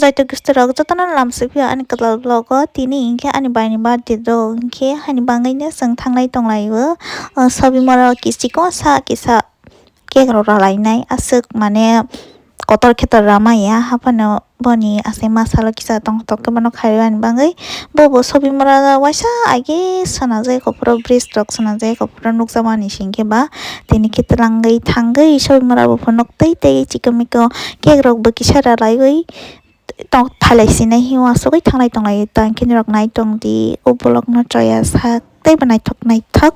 jai tu gusto jotona lamsi pia ani katal vlogo tini ingke ani baini birthday do ingke hani bangai ne seng thangnai tonglaibo chabimura kisiko sa kisa cake rok ralainai asuk mane kotor ketor ramaya hapano boni ase masalo kisa tong tok bano khaiban bangai bobo chabimura waisa age sanajai kopro bridge rok sanajai kopro nukjamani singke ba tini kitrangai thangai chabimura bo phonok tei chikomiko cake rok bo kisara laigoi tong thalaisinai hiwa sogai thangnai tonglai tangkin rok nai tong di ubolok no choya sak tei banai thok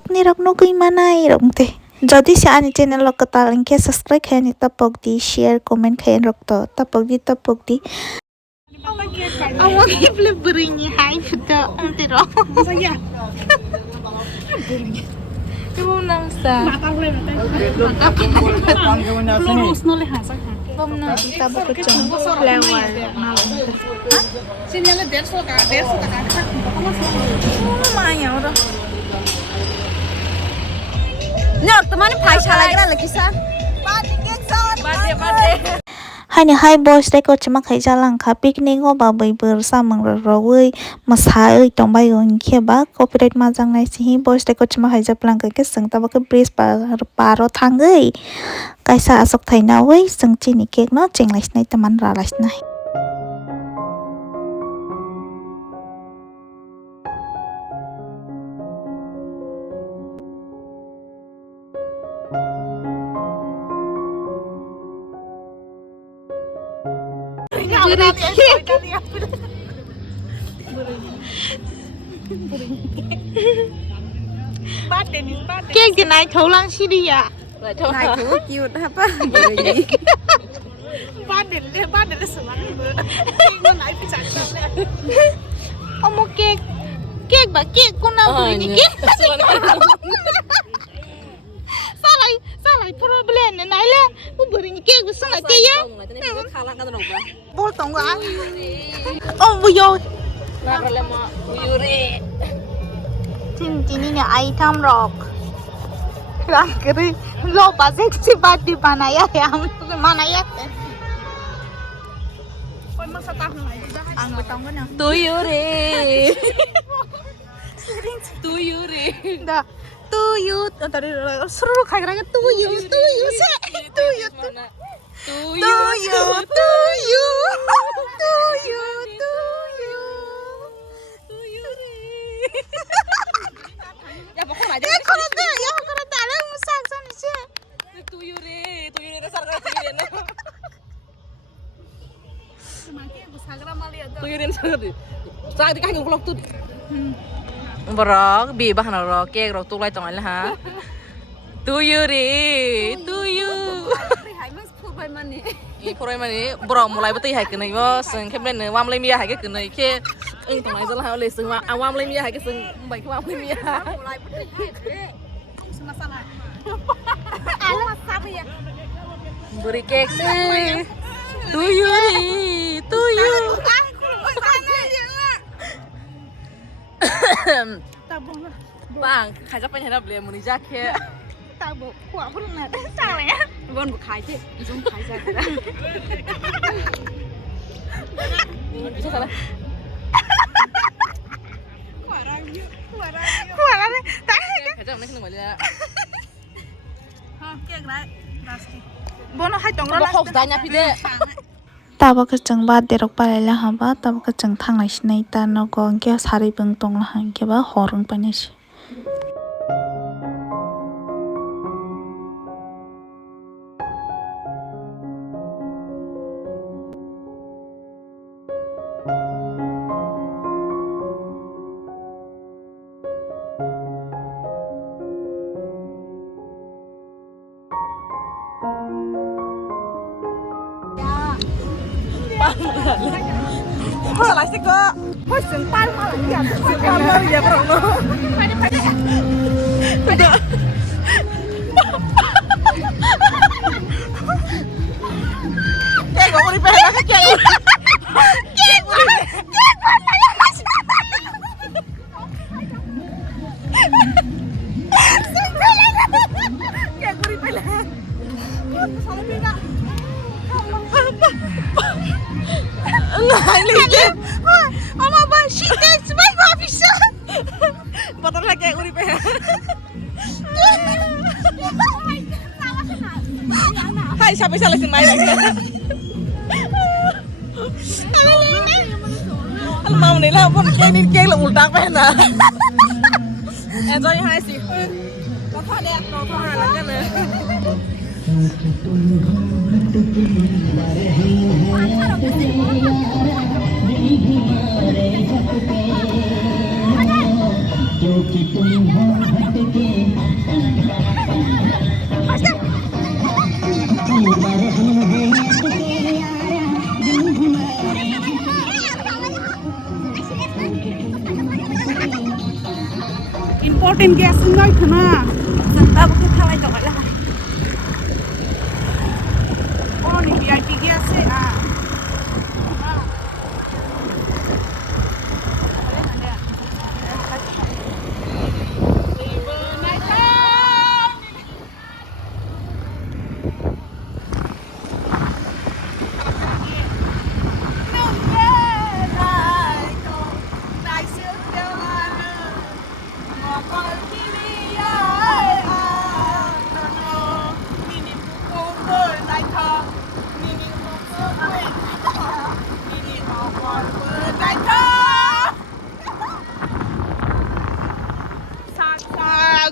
ni rok nugui manai rok te যদি সে আনি channel lock তালকে subscribe খায়নি তাপক দি share comment খায়ন রক্ত তাপক দি awak ni boleh beringi hai sudah nanti roh saya kamu nangsa lurus noleh hasak kamu nang tabak keceng flower sini ada 150 taka lumayan udah Nyok teman paisa lagi lah kisah. Birthday. Hai boys dai ko chima khai jalang kha picnic o ba bai ber samang roi masai tong bai on khe ba copyright ma jang nai si boys dai ko chima khai japlang ke seng ta ba ke bridge paro thangai kaisa asok thaina oi seng chini cake no chenglai snai taman ra lai snai Cake thì này thấu lăng xí đi à? Này thấu cute apa? Badel là什么？我来不讲了。Ông mua cake bà cake con nào bự như cake? Sao lại problem này này le? Cô bự như cake của sao lại thế ya? Bố tổng quá. Ông vui rồi. Ini item rock. Kiri lo pasik si bati panaya ya, mana ya? Ang betong kan? Tuyure. Dah. Tuyu, tadi seru kayak tuyu se, tuyu. Ya pokoknya aja. Ya kalau tak ada musak sana sih. Tuyu re dasar kan tuyu re. Semakin besar ramai ada. Tuyu re sangat. Sangat dikasih vlog tuh. Borok bi bahan rok cake rok tuh lai tong lah ha. Tuyu re. Phorai mani borok mulai betul hai kenai bo seng kemben wam lai mia hai ke kenai ke tong lai jalan le seng wam lai mia hai ke seng bai ke wam lai mia. Mulai betul hai. Sama-sama. Sama ya. Beri cake sih. Tuyu. Bang, khai chắc phải hay là beli muni jacket. Tao bộ quả phun là sao vậy? Vốn bộ khai chứ, chúng khai ra cái đó. Sao vậy? Quả ra đấy. Tại khai chắc này không phải là. Ha, kia cái đấy. Bố nó hai chồng nó không ra nhà phi đấy. Taba ke jeng ba derok palai ha ba taba ke jeng thanglai sinai ta no ko ke sari beng tong la ha ke ba horong panis Lại sẽ có hơi sừng pan mà lại giờ sừng pan đâu giờ có đâu phải đi cái của đi về là cái cái Hai lagi. Oma ba shit dance mai ba bisa. Botol lagi uripe. Hai sampai salah sih mai lagi. Mau này là con kia là một đặc bên à. Enjoy hai xí. Có thoa đẹp, có thoa là cái này. Important guest nói thằng à, dân ta có cái thằng này gọi là, oh này VIP guest ấy à.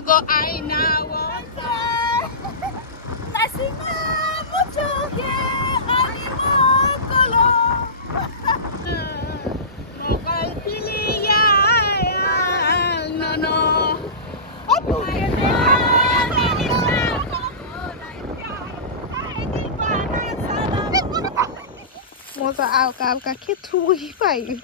Go I now mucho que animo color no calpilia no no một giờ ảo cả kết thui vậy